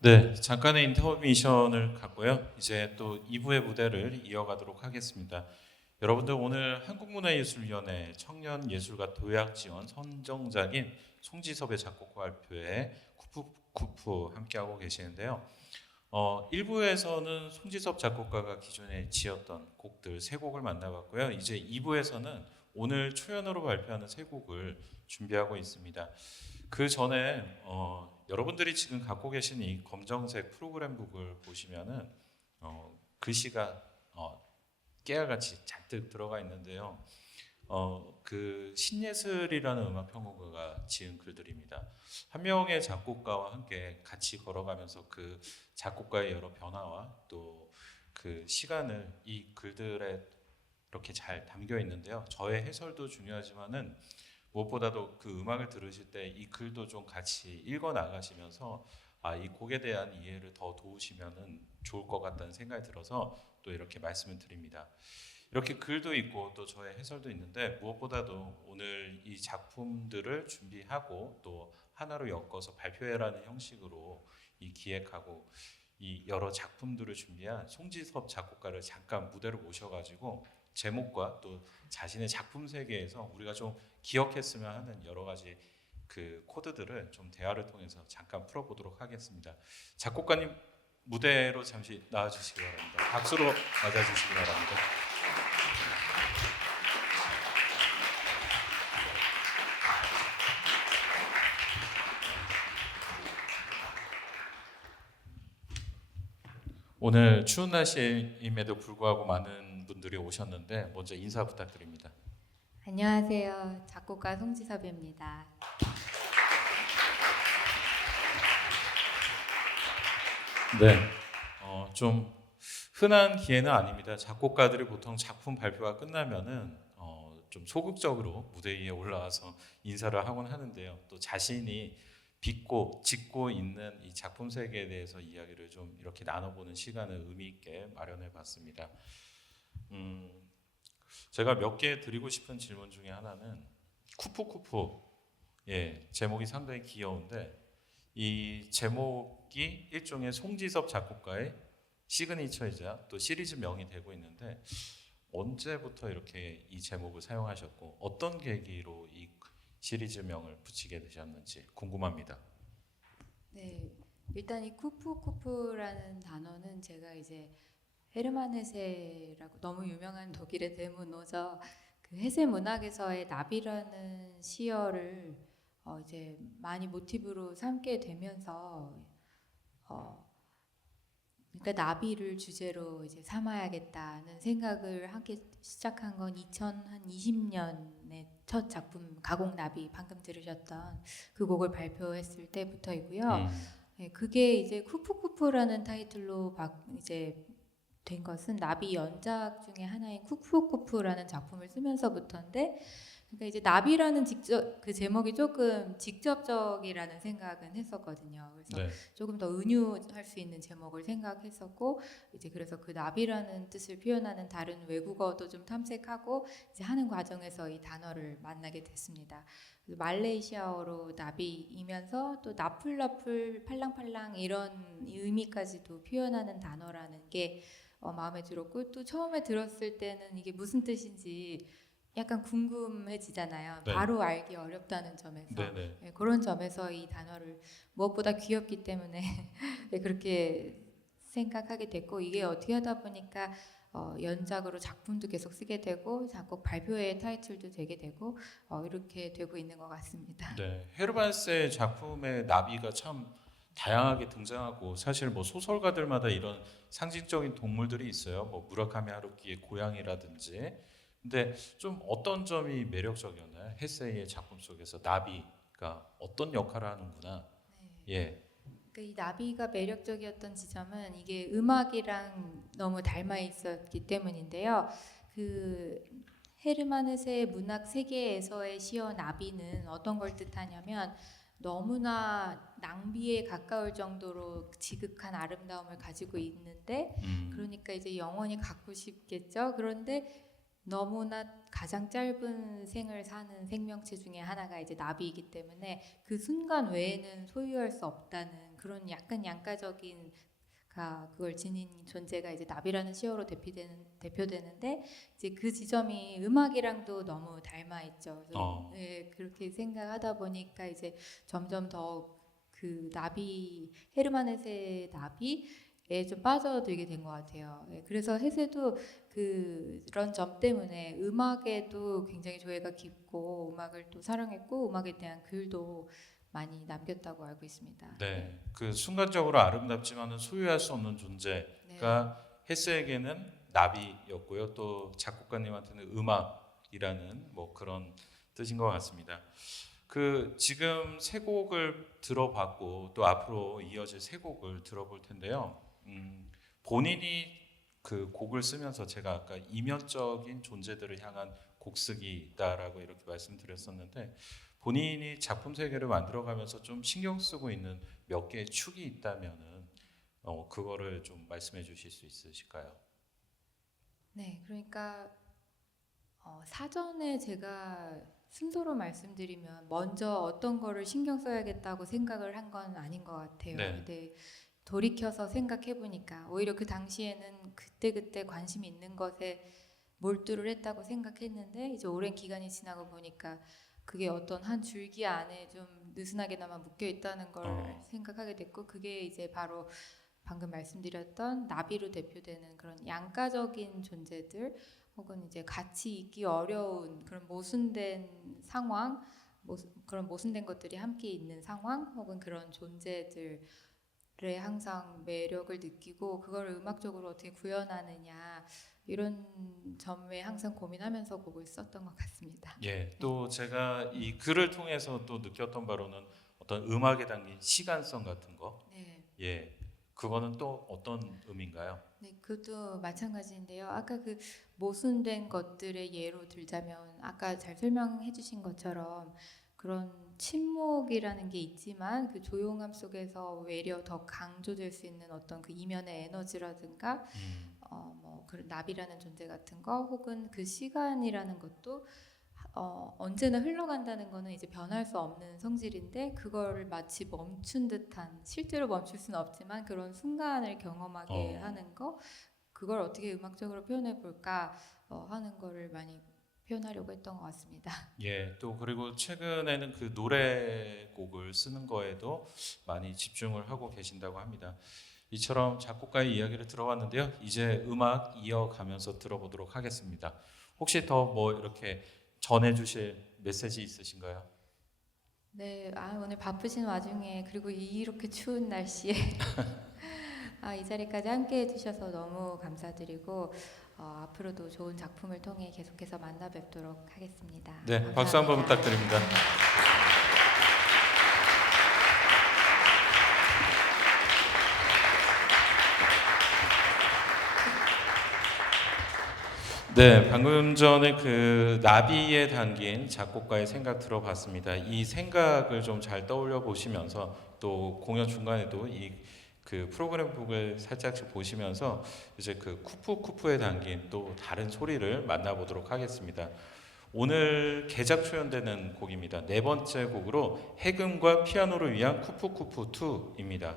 네, 잠깐의 인터미션을 갖고요. 이제 또 2부의 무대를 이어가도록 하겠습니다. 여러분들 오늘 한국문화예술위원회 청년예술가 도약지원 선정작인 송지섭의 작곡과 발표회 쿠푸쿠푸 함께하고 계시는데요. 1부에서는 송지섭 작곡가가 기존에 지었던 곡들 3곡을 만나봤고요. 이제 2부에서는 오늘 초연으로 발표하는 3곡을 준비하고 있습니다. 그 전에 여러분들이 지금 갖고 계신 이 검정색 프로그램북을 보시면은 글씨가 깨알같이 잔뜩 들어가 있는데요. 그 신예슬이라는 음악평론가가 지은 글들입니다. 한 명의 작곡가와 함께 같이 걸어가면서 그 작곡가의 여러 변화와 또 그 시간을 이 글들에 이렇게 잘 담겨 있는데요. 저의 해설도 중요하지만은 무엇보다도 그 음악을 들으실 때 이 글도 좀 같이 읽어 나가시면서 이 곡에 대한 이해를 더 도우시면은 좋을 것 같다는 생각이 들어서 또 이렇게 말씀을 드립니다. 이렇게 글도 있고 또 저의 해설도 있는데 무엇보다도 오늘 이 작품들을 준비하고 또 하나로 엮어서 발표회라는 형식으로 이 기획하고 이 여러 작품들을 준비한 송지섭 작곡가를 잠깐 무대로 모셔가지고 제목과 또 자신의 작품 세계에서 우리가 좀 기억했으면 하는 여러 가지 그 코드들을 좀 대화를 통해서 잠깐 풀어보도록 하겠습니다. 작곡가님 무대로 잠시 나와주시기 바랍니다. 박수로 맞아주시기 바랍니다. 오늘 추운 날씨임에도 불구하고 많은 분들이 오셨는데 먼저 인사 부탁드립니다. 안녕하세요. 작곡가 송지섭입니다. 네, 좀 흔한 기회는 아닙니다. 작곡가들이 보통 작품 발표가 끝나면은 좀 소극적으로 무대 위에 올라와서 인사를 하곤 하는데요. 또 자신이 빚고 짓고 있는 이 작품 세계에 대해서 이야기를 좀 이렇게 나눠보는 시간을 의미 있게 마련해봤습니다. 음, 제가 몇 개 드리고 싶은 질문 중에 하나는 쿠푸쿠푸, 제목이 상당히 귀여운데 이 제목이 일종의 송지섭 작곡가의 시그니처이자 또 시리즈명이 되고 있는데 언제부터 이렇게 이 제목을 사용하셨고 어떤 계기로 이 시리즈명을 붙이게 되셨는지 궁금합니다. 네, 일단 이 쿠푸쿠푸라는 단어는 제가 이제 헤르만 헤세라고 너무 유명한 독일의 대문호죠. 그 헤세 문학에서의 나비라는 시어를 이제 많이 모티브로 삼게 되면서 어, 그러니까 나비를 주제로 이제 삼아야겠다는 생각을 하기 시작한 건 2020년에 첫 작품 가곡 나비 방금 들으셨던 그 곡을 발표했을 때부터이고요. 네, 그게 이제 쿠푸쿠푸라는 타이틀로 이제 된 것은 나비 연작 중에 하나인 쿠푸쿠푸라는 작품을 쓰면서부터인데, 그러니까 이제 나비라는 그 제목이 조금 직접적이라는 생각은 했었거든요. 그래서 네. 조금 더 은유할 수 있는 제목을 생각했었고, 이제 그래서 그 나비라는 뜻을 표현하는 다른 외국어도 좀 탐색하고 이제 하는 과정에서 이 단어를 만나게 됐습니다. 말레이시아어로 나비이면서 또 나풀나풀 팔랑팔랑 이런 의미까지도 표현하는 단어라는 게 마음에 들었고, 또 처음에 들었을 때는 이게 무슨 뜻인지 약간 궁금해지잖아요. 네. 바로 알기 어렵다는 점에서. 네네. 네, 그런 점에서 이 단어를 무엇보다 귀엽기 때문에 네, 그렇게 생각하게 됐고, 이게 어떻게 하다 보니까 연작으로 작품도 계속 쓰게 되고 작곡 발표회 타이틀도 되게 되고 이렇게 되고 있는 것 같습니다. 네. 헤르만스의 작품의 나비가 참 다양하게 등장하고 사실 뭐 소설가들마다 이런 상징적인 동물들이 있어요. 뭐 무라카미 하루키의 고양이라든지. 근데 좀 어떤 점이 매력적이었나요? 헤세이의 작품 속에서 나비가 어떤 역할을 하는구나. 네. 예. 그러니까 이 나비가 매력적이었던 지점은 이게 음악이랑 너무 닮아 있었기 때문인데요. 그 헤르만 헤세의 문학 세계에서의 시어 나비는 어떤 걸 뜻하냐면 너무나 낭비에 가까울 정도로 지극한 아름다움을 가지고 있는데, 그러니까 이제 영원히 갖고 싶겠죠. 그런데 너무나 가장 짧은 생을 사는 생명체 중에 하나가 이제 나비이기 때문에 그 순간 외에는 소유할 수 없다는 그런 약간 양가적인 그걸 지닌 존재가 이제 나비라는 시어로 대표되는데 이제 그 지점이 음악이랑도 너무 닮아 있죠. 그래서 예, 그렇게 생각하다 보니까 이제 점점 더 그 나비 헤르만 헤세의 나비에 좀 빠져들게 된 것 같아요. 예, 그래서 헤세도 그런 점 때문에 음악에도 굉장히 조예가 깊고 음악을 또 사랑했고 음악에 대한 글도 많이 남겼다고 알고 있습니다. 네, 그 순간적으로 아름답지만은 소유할 수 없는 존재가 헤스에게는 나비였고요. 또 작곡가님한테는 음악이라는 뭐 그런 뜻인 것 같습니다. 그 지금 세 곡을 들어봤고 또 앞으로 이어질 세 곡을 들어볼 텐데요. 본인이 그 곡을 쓰면서 제가 아까 이면적인 존재들을 향한 곡쓰기 있다라고 이렇게 말씀드렸었는데 본인이 작품 세계를 만들어가면서 좀 신경 쓰고 있는 몇 개의 축이 있다면은 그거를 좀 말씀해 주실 수 있으실까요? 네, 그러니까 사전에 제가 순서로 말씀드리면 먼저 어떤 거를 신경 써야겠다고 생각을 한 건 아닌 것 같아요. 네. 근데 돌이켜서 생각해 보니까 오히려 그 당시에는 그때 관심 있는 것에 몰두를 했다고 생각했는데 이제 오랜 기간이 지나고 보니까 그게 어떤 한 줄기 안에 좀 느슨하게나마 묶여 있다는 걸 생각하게 됐고 그게 이제 바로 방금 말씀드렸던 나비로 대표되는 그런 양가적인 존재들 혹은 이제 같이 있기 어려운 그런 모순된 상황, 그런 모순된 것들이 함께 있는 상황 혹은 그런 존재들에 항상 매력을 느끼고 그걸 음악적으로 어떻게 구현하느냐 이런 점에 항상 고민하면서 곡을 썼던 것 같습니다. 예, 또 제가 이 글을 통해서 또 느꼈던 바로는 어떤 음악에 담긴 시간성 같은 거. 네. 예, 그거는 또 어떤 의미인가요? 네, 그것도 마찬가지인데요. 아까 그 모순된 것들의 예로 들자면 아까 잘 설명해 주신 것처럼 그런 침묵이라는 게 있지만 그 조용함 속에서 외려 더 강조될 수 있는 어떤 그 이면의 에너지라든가 뭐 그런 나비라는 존재 같은 거 혹은 그 시간이라는 것도 언제나 흘러간다는 거는 이제 변할 수 없는 성질인데 그거를 마치 멈춘 듯한 실제로 멈출 수는 없지만 그런 순간을 경험하게 하는 거 그걸 어떻게 음악적으로 표현해 볼까 하는 거를 많이 표현하려고 했던 것 같습니다. 예, 또 그리고 최근에는 그 노래곡을 쓰는 거에도 많이 집중을 하고 계신다고 합니다. 이처럼 작곡가의 이야기를 들어봤는데요. 이제 음악 이어가면서 들어보도록 하겠습니다. 혹시 더 뭐 이렇게 전해주실 메시지 있으신가요? 네, 오늘 바쁘신 와중에 그리고 이렇게 추운 날씨에 이 자리까지 함께 해주셔서 너무 감사드리고 앞으로도 좋은 작품을 통해 계속해서 만나 뵙도록 하겠습니다. 네, 감사합니다. 박수 한번 부탁드립니다. 네, 방금 전에 그 나비에 담긴 작곡가의 생각 들어봤습니다. 이 생각을 좀 잘 떠올려 보시면서 또 공연 중간에도 이 그 프로그램북을 살짝씩 보시면서 이제 그 쿠푸쿠푸에 담긴 또 다른 소리를 만나보도록 하겠습니다. 오늘 개작 초연되는 곡입니다. 네 번째 곡으로 해금과 피아노를 위한 쿠푸쿠푸 2입니다.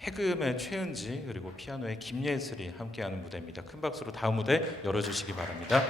해금의 최은지 그리고 피아노의 김예슬이 함께하는 무대입니다. 큰 박수로 다음 무대 열어주시기 바랍니다.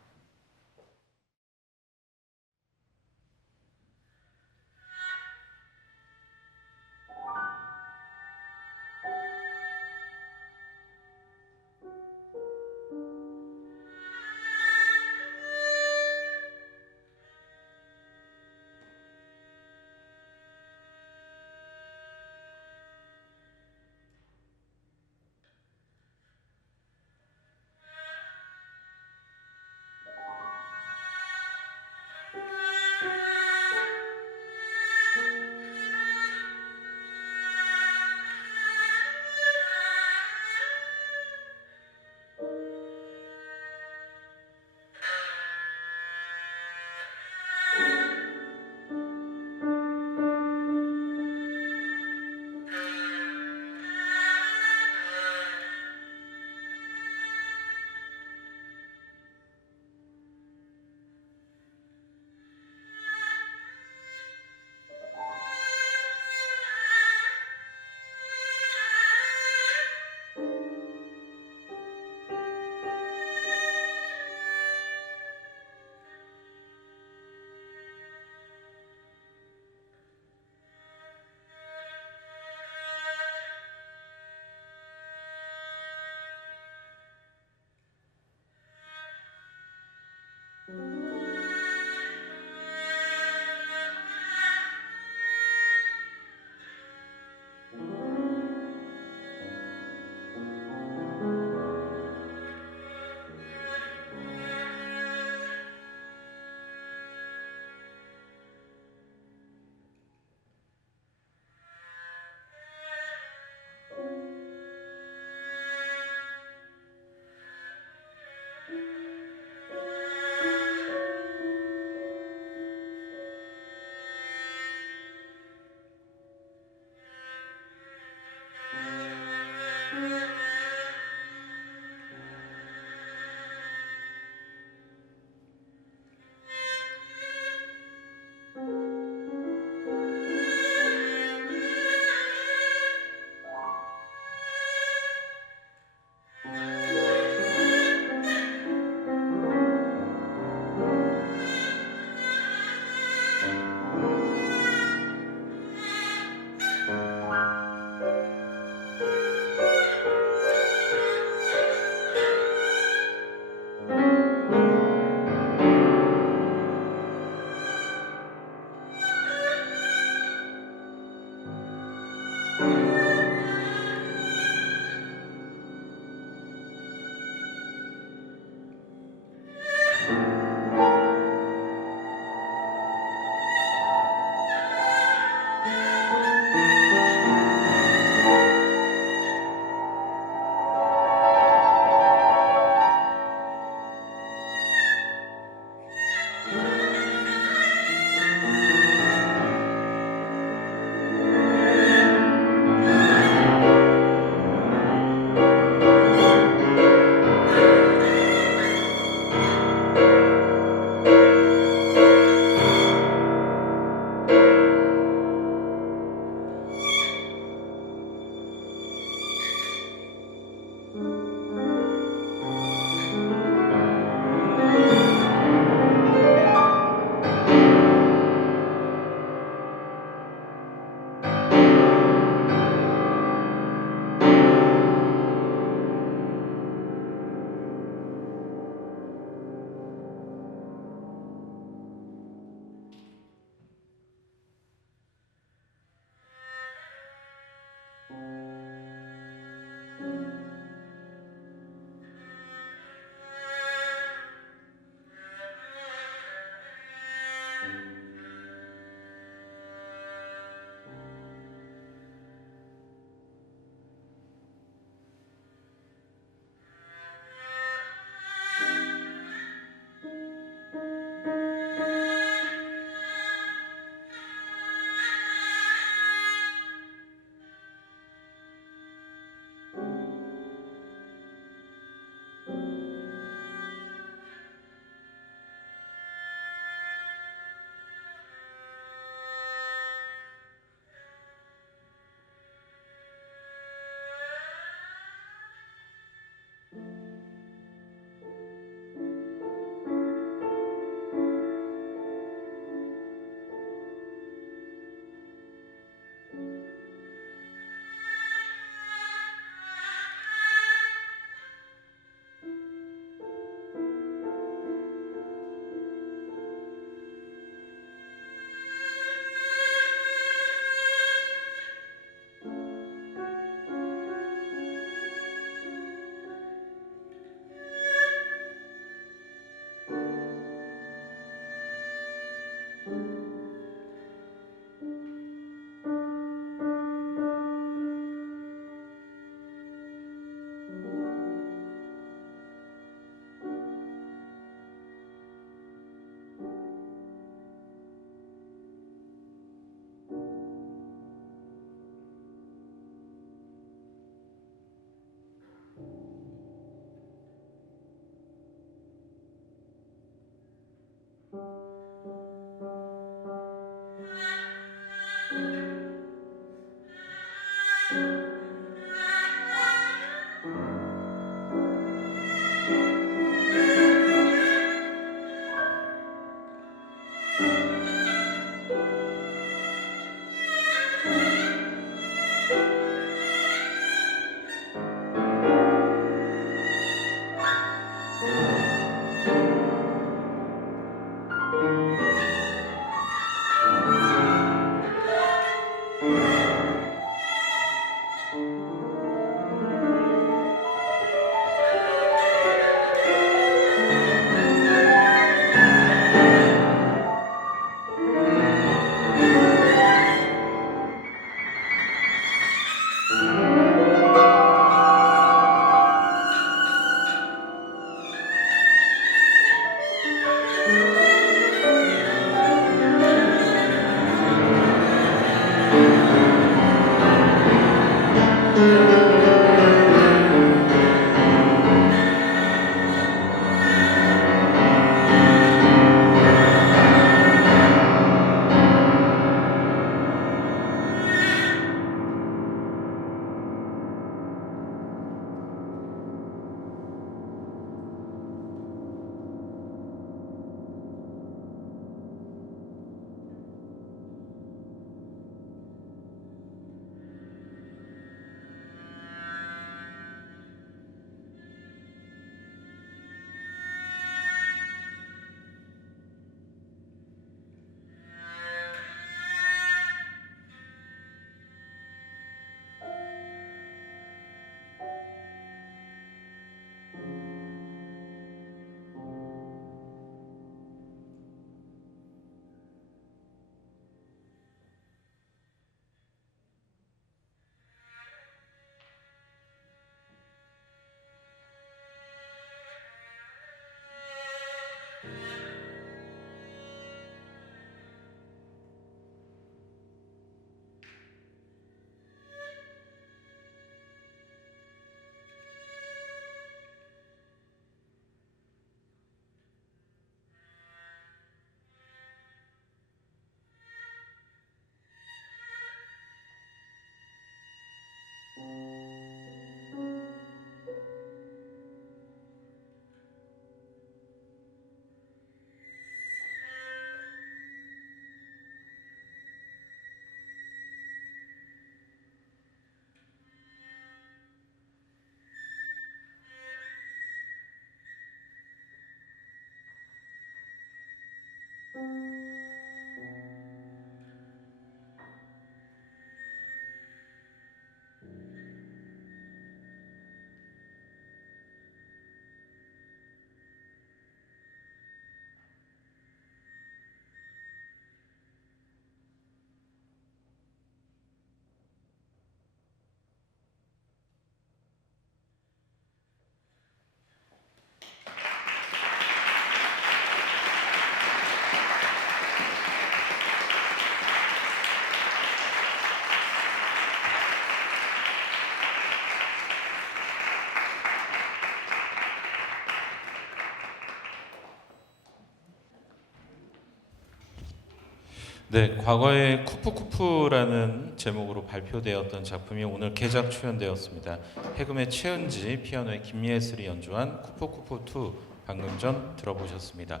네, 과거에 쿠프쿠프라는 제목으로 발표되었던 작품이 오늘 개작 초연되었습니다. 해금의 최은지, 피아노의 김예슬이 연주한 쿠프쿠프 2 방금 전 들어보셨습니다.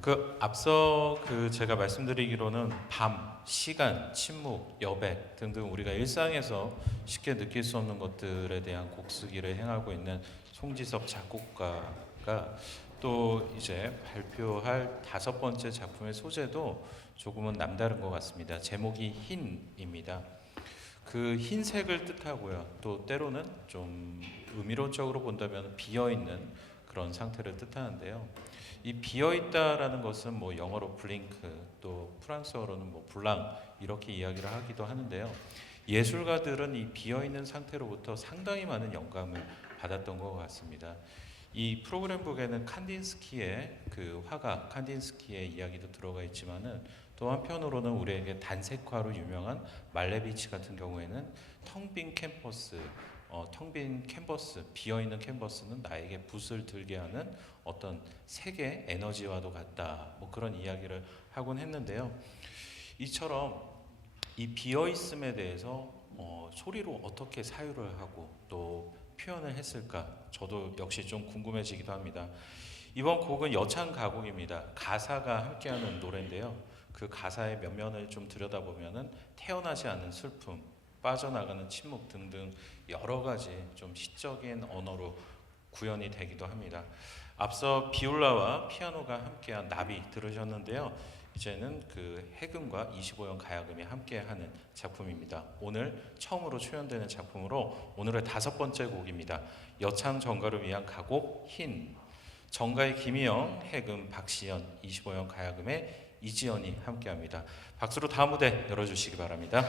그 앞서 제가 말씀드리기로는 밤, 시간, 침묵, 여백 등등 우리가 일상에서 쉽게 느낄 수 없는 것들에 대한 곡쓰기를 행하고 있는 송지섭 작곡가가 또 이제 발표할 5번째 작품의 소재도 조금은 남다른 것 같습니다. 제목이 흰입니다. 그 흰색을 뜻하고요. 또 때로는 좀 의미론적으로 본다면 비어있는 그런 상태를 뜻하는데요. 이 비어있다라는 것은 뭐 영어로 블링크, 또 프랑스어로는 뭐 블랑 이렇게 이야기를 하기도 하는데요. 예술가들은 이 비어있는 상태로부터 상당히 많은 영감을 받았던 것 같습니다. 이 프로그램북에는 칸딘스키의 그 화가 칸딘스키의 이야기도 들어가 있지만은 또 한편으로는 우리에게 단색화로 유명한 말레비치 같은 경우에는 텅 빈 캔버스, 텅 빈 캔버스, 비어 있는 캔버스는 나에게 붓을 들게 하는 어떤 색의 에너지와도 같다. 뭐 그런 이야기를 하곤 했는데요. 이처럼 이 비어 있음에 대해서 소리로 어떻게 사유를 하고 또 표현을 했을까? 저도 역시 좀 궁금해지기도 합니다. 이번 곡은 여창 가곡입니다. 가사가 함께하는 노래인데요. 그 가사의 면면을 좀 들여다보면은 태어나지 않는 슬픔, 빠져나가는 침묵 등등 여러 가지 좀 시적인 언어로 구현이 되기도 합니다. 앞서 비올라와 피아노가 함께한 나비 들으셨는데요. 이제는 그 해금과 25연 가야금이 함께하는 작품입니다. 오늘 처음으로 초연되는 작품으로 오늘의 5번째 곡입니다. 여창 정가를 위한 가곡 흰. 정가의 김희영, 해금 박시연, 25연 가야금의 이지연이 함께합니다. 박수로 다음 무대 열어주시기 바랍니다.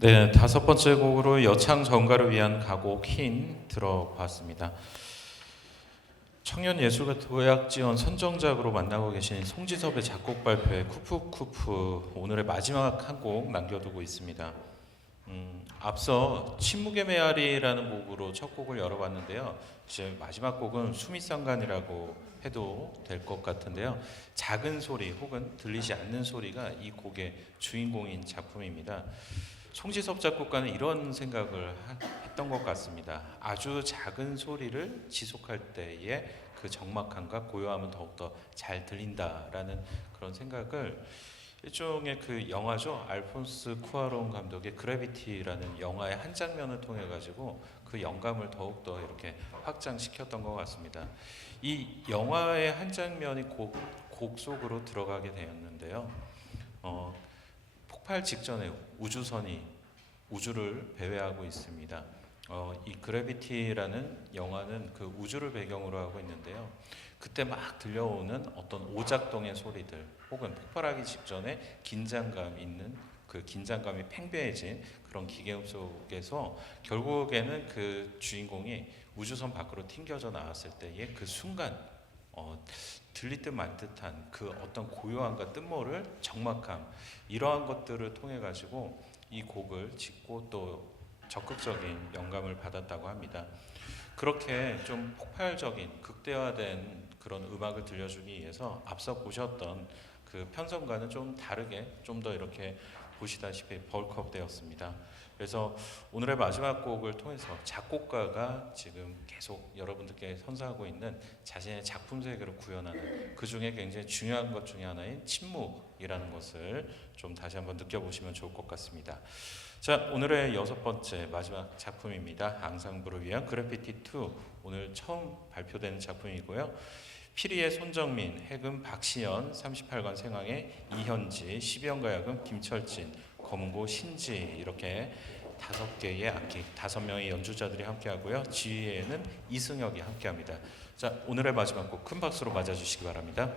네, 다섯 번째 곡으로 여창 전가를 위한 가곡 흰 들어봤습니다. 청년예술가 도약지원 선정작으로 만나고 계신 송지섭의 작곡 발표에 쿠프쿠프 오늘의 마지막 한 곡 남겨두고 있습니다. 앞서 침묵의 메아리라는 곡으로 첫 곡을 열어봤는데요. 이제 마지막 곡은 수미상관이라고 해도 될 것 같은데요. 작은 소리 혹은 들리지 않는 소리가 이 곡의 주인공인 작품입니다. 송지섭 작곡가는 이런 생각을 했던 것 같습니다. 아주 작은 소리를 지속할 때의 그 적막함과 고요함은 더욱더 잘 들린다라는 그런 생각을 일종의 그 영화죠. 알폰스 쿠아론 감독의 그래비티라는 영화의 한 장면을 통해 가지고 그 영감을 더욱더 이렇게 확장시켰던 것 같습니다. 이 영화의 한 장면이 곡 속으로 들어가게 되었는데요. 폭발 직전에 우주선이 우주를 배회하고 있습니다. 이 그래비티라는 영화는 그 우주를 배경으로 하고 있는데요. 그때 막 들려오는 어떤 오작동의 소리들 혹은 폭발하기 직전에 긴장감 있는 그 긴장감이 팽배해진 그런 기계음 속에서 결국에는 그 주인공이 우주선 밖으로 튕겨져 나왔을 때의 그 순간 들릴 듯 말 듯한 그 어떤 고요함과 뜻모를 적막함 이러한 것들을 통해 가지고 이 곡을 짓고 또 적극적인 영감을 받았다고 합니다. 그렇게 좀 폭발적인 극대화된 그런 음악을 들려주기 위해서 앞서 보셨던 그 편성과는 좀 다르게 좀 더 이렇게 보시다시피 벌크업 되었습니다. 그래서 오늘의 마지막 곡을 통해서 작곡가가 지금 계속 여러분들께 선사하고 있는 자신의 작품 세계를 구현하는 그 중에 굉장히 중요한 것 중에 하나인 침묵이라는 것을 좀 다시 한번 느껴보시면 좋을 것 같습니다. 자, 오늘의 여섯 번째 마지막 작품입니다. 앙상블을 위한 그래피티 2 오늘 처음 발표되는 작품이고요. 피리의 손정민, 해금 박시연, 38관 생황의 이현지, 12연가 야금 김철진, 검은고 신지 이렇게 5개의 악기, 5명의 연주자들이 함께하고요. 지휘에는 이승혁이 함께합니다. 자, 오늘의 마지막 곡 큰 박수로 맞아주시기 바랍니다.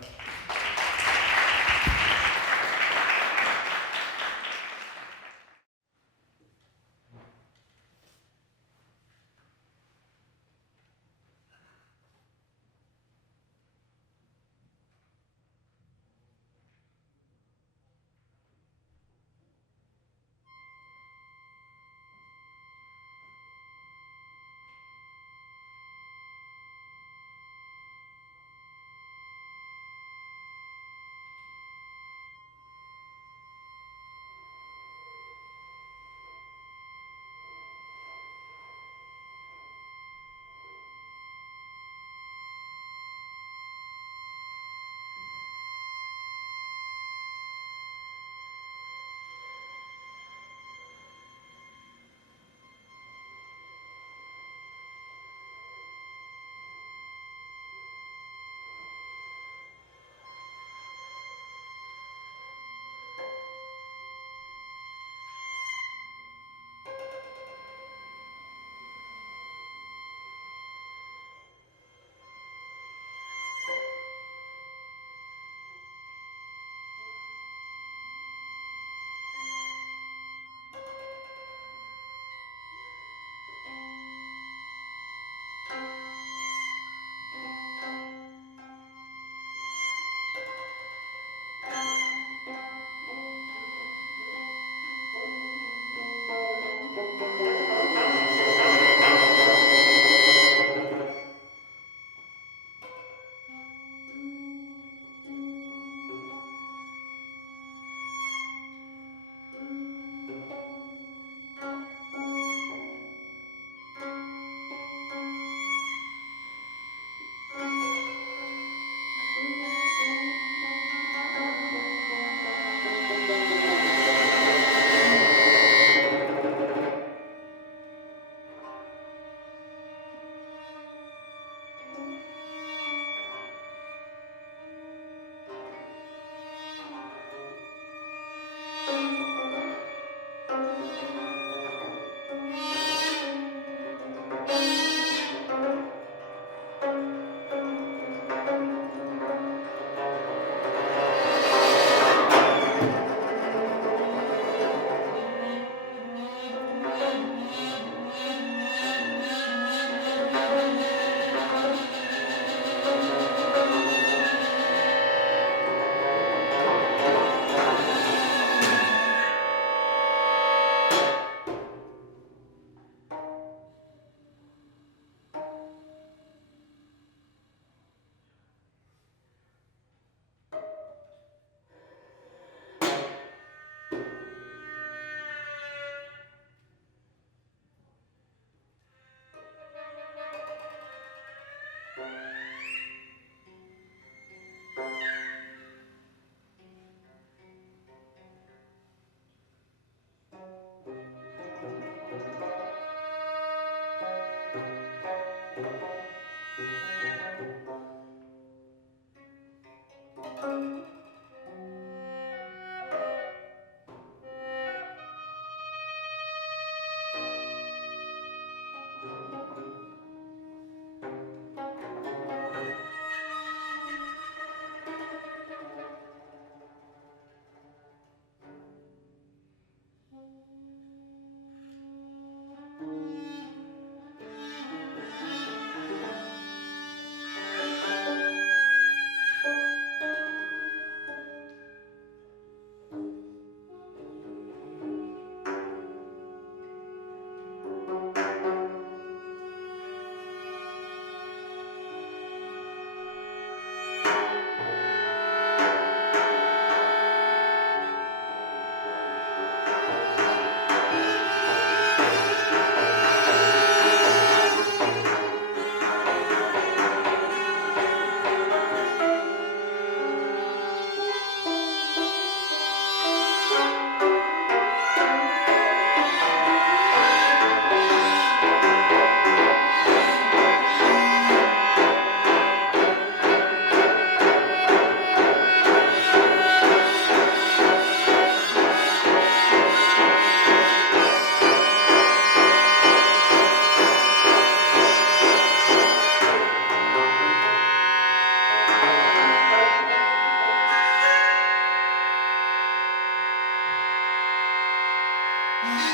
아,